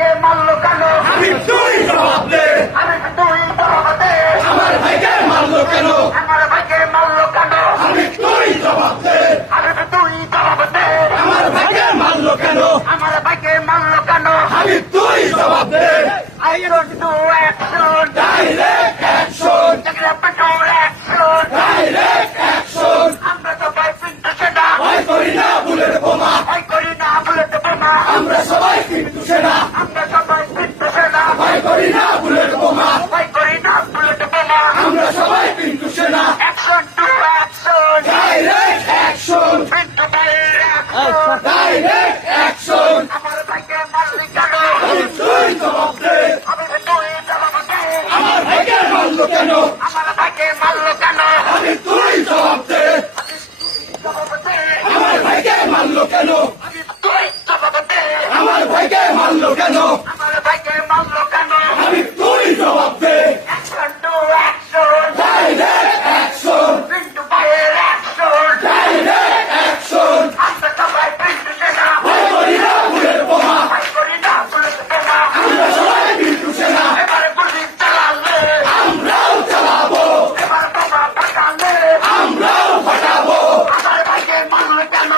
ভাইকে মারলো কেন? হাবিব তুই জবাব দে, হাবিব তুই জবাব দে। আমার ভাইকে মারলো কেন? আমার ভাইকে মারলো কেন? হাবিব তুই জবাব দে, হাবিব তুই জবাব দে। আমার ভাইকে মারলো কেন? আমার ভাইকে মারলো কেন? হাবিব তুই জবাব দে, I don't do action. Direct action, দেখলে পেট্রোল অ্যাকশন। Direct action. আমরা সবাই কিন্তু সেটা ভয় করি না বুলেট বোমা, ভয় করি না বুলেট বোমা। আমরা সবাই কিন্তু সেনা। আমরা সবাই কিন্তু সেনা ভয় করি না বুলেট বোমা, ভয় করি না বুলেট বোমা। আমরা সবাই কিন্তু সেনা। Action to action. Direct action, কিন্তু বাইরের অ্যাকশন। Direct action. আমার ভাইকে মারলি কেন? হাবিব তুই জবাব দে, আমি তুই জবাব দে। আমার ভাইকে মারলো কেন? আমার ভাইকে মারলো কেন? হাবিব তুই জবাব দে, জবাব দে। আমার ভাইকে মারলো কেন? আমি তুই জবাব দে। আমার ভাইকে মারলো কেন? আমার ভাইকে মারলো কেন? হাবিব তুই জবাব দে, action to action. Direct action, কিন্তু বাইরের অ্যাকশন। Direct action. আমরা সবাই কিন্তু সেনা ভয় করি না বুলেট বোমা, ভয় করি না বুলেট বোমা। আমরা সবাই কিন্তু সেনা। এবারে গুলি চালালে আমরাও চালাবো, এবার বোমা ফাটালে আমরাও ফাটাবো। আমার ভাইকে মারলো কেন?